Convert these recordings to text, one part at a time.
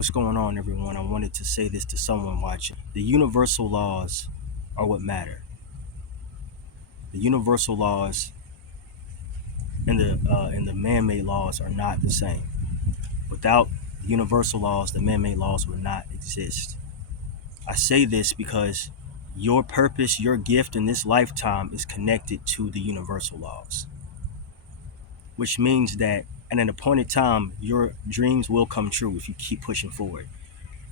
What's going on, everyone? I wanted to say this to someone watching. The universal laws are what matter. The universal laws and the man-made laws are not the same. Without the universal laws, the man-made laws would not exist. I say this because your purpose, your gift in this lifetime is connected to the universal laws, which means that at an appointed time, your dreams will come true if you keep pushing forward.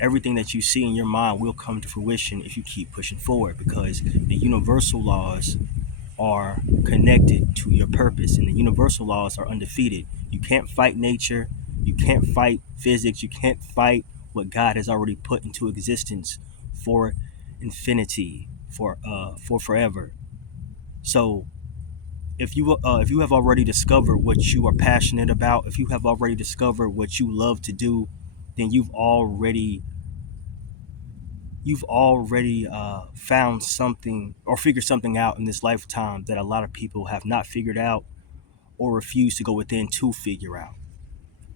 Everything that you see in your mind will come to fruition if you keep pushing forward, because the universal laws are connected to your purpose, and the universal laws are undefeated. You can't fight nature, you can't fight physics, you can't fight what God has already put into existence for infinity, for forever. So if you have already discovered what you are passionate about, if you have already discovered what you love to do, then you've already found something or figured something out in this lifetime that a lot of people have not figured out or refuse to go within to figure out.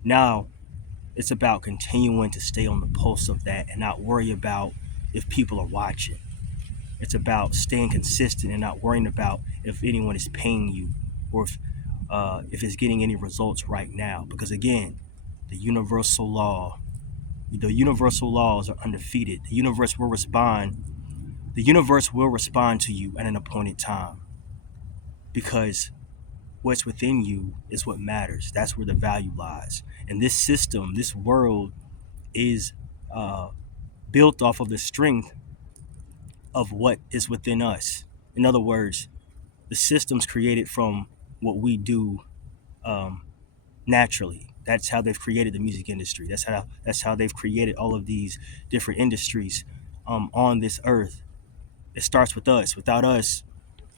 Now, it's about continuing to stay on the pulse of that and not worry about if people are watching. It's about staying consistent and not worrying about if anyone is paying you or if it's getting any results right now. Because again, the universal law, the universal laws are undefeated. The universe will respond to you at an appointed time, because what's within you is what matters. That's where the value lies. And this system, this world, is uh, built off of the strength of what is within us. In other words, the system's created from what we do um, naturally. That's how they've created the music industry. That's how they've created all of these different industries on this earth. It starts with us. Without us,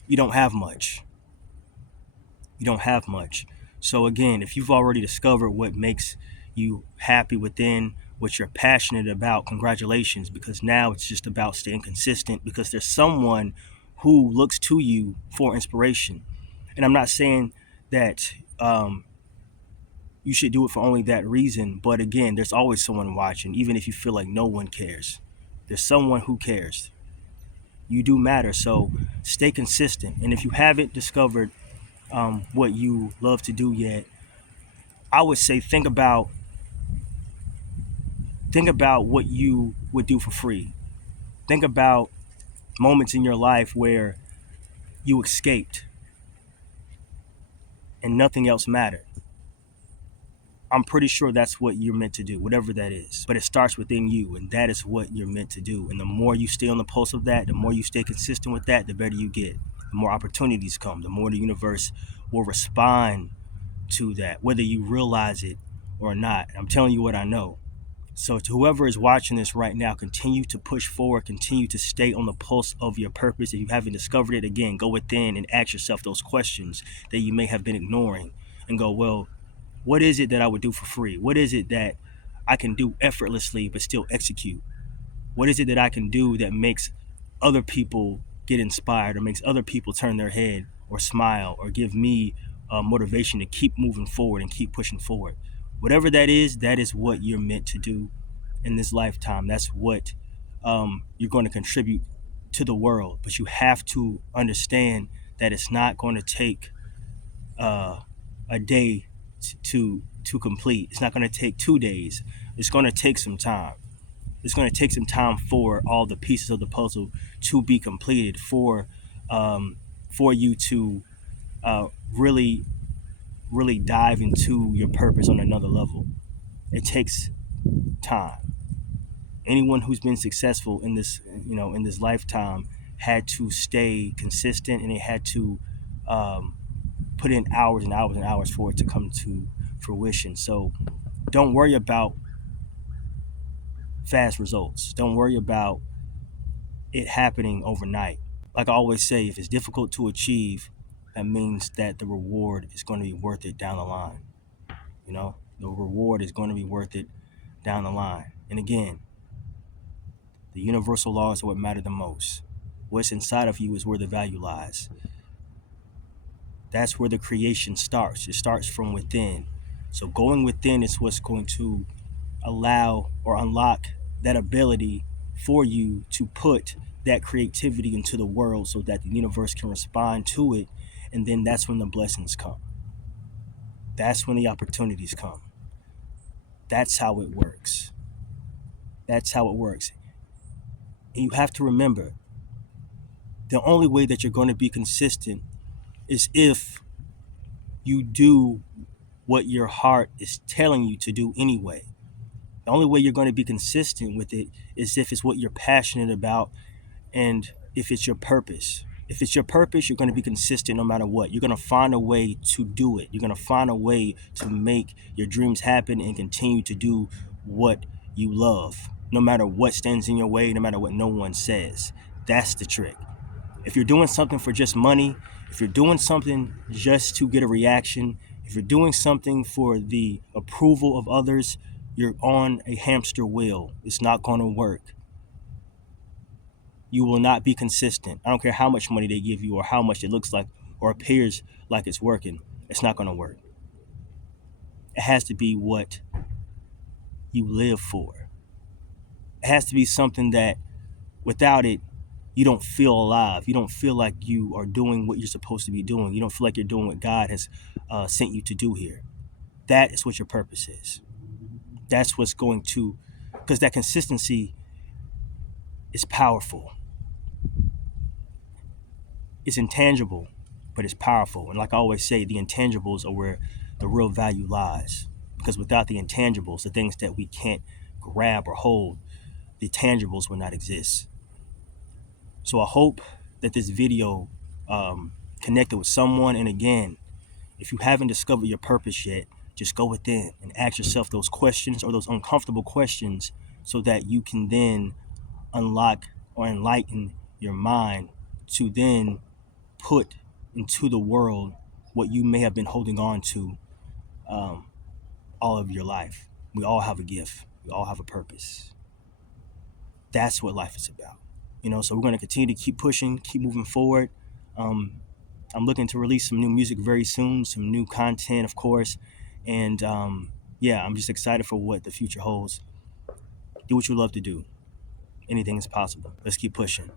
you don't have much. You don't have much. So again, if you've already discovered what makes you happy within, what you're passionate about, congratulations, because now it's just about staying consistent, because there's someone who looks to you for inspiration. And I'm not saying that you should do it for only that reason, but again, there's always someone watching, even if you feel like no one cares. There's someone who cares. You do matter, so stay consistent. And if you haven't discovered what you love to do yet, I would say think about what you would do for free. Think about moments in your life where you escaped and nothing else mattered. I'm pretty sure that's what you're meant to do, whatever that is. But it starts within you, and that is what you're meant to do. And the more you stay on the pulse of that, the more you stay consistent with that, the better you get. The more opportunities come, the more the universe will respond to that, whether you realize it or not. I'm telling you what I know. So to whoever is watching this right now, continue to push forward, continue to stay on the pulse of your purpose. If you haven't discovered it, again, go within and ask yourself those questions that you may have been ignoring, and go, well, what is it that I would do for free? What is it that I can do effortlessly but still execute? What is it that I can do that makes other people get inspired, or makes other people turn their head or smile, or give me motivation to keep moving forward and keep pushing forward? Whatever that is what you're meant to do in this lifetime. That's what you're going to contribute to the world. But you have to understand that it's not going to take uh, a day to complete. It's not going to take 2 days. It's going to take some time. It's going to take some time for all the pieces of the puzzle to be completed, for you to really really dive into your purpose on another level. It takes time. Anyone who's been successful in this, in this lifetime, had to stay consistent, and they had to um, put in hours and hours and hours for it to come to fruition. So don't worry about fast results. Don't worry about it happening overnight. Like I always say, if it's difficult to achieve, that means that the reward is going to be worth it down the line. The reward is going to be worth it down the line. And again, the universal laws are what matter the most. What's inside of you is where the value lies. That's where the creation starts. It starts from within. So going within is what's going to allow or unlock that ability for you to put that creativity into the world so that the universe can respond to it. And then that's when the blessings come. That's when the opportunities come. That's how it works. That's how it works. And you have to remember, the only way that you're going to be consistent is if you do what your heart is telling you to do anyway. The only way you're going to be consistent with it is if it's what you're passionate about and if it's your purpose. If it's your purpose, you're going to be consistent no matter what. You're going to find a way to do it. You're going to find a way to make your dreams happen and continue to do what you love, no matter what stands in your way, no matter what no one says. That's the trick. If you're doing something for just money, if you're doing something just to get a reaction, if you're doing something for the approval of others, you're on a hamster wheel. It's not going to work. You will not be consistent. I don't care how much money they give you or how much it looks like or appears like it's working. It's not going to work. It has to be what you live for. It has to be something that without it, you don't feel alive. You don't feel like you are doing what you're supposed to be doing. You don't feel like you're doing what God has sent you to do here. That is what your purpose is. That's what's going to, because that consistency is powerful. It's intangible, but it's powerful. And like I always say, the intangibles are where the real value lies. Because without the intangibles, the things that we can't grab or hold, the tangibles will not exist. So I hope that this video connected with someone. And again, if you haven't discovered your purpose yet, just go within and ask yourself those questions or those uncomfortable questions so that you can then unlock or enlighten your mind to then put into the world what you may have been holding on to all of your life. We all have a gift. We all have a purpose. That's what life is about. So we're going to continue to keep pushing, keep moving forward. I'm looking to release some new music very soon, some new content, of course. And I'm just excited for what the future holds. Do what you love to do. Anything is possible. Let's keep pushing.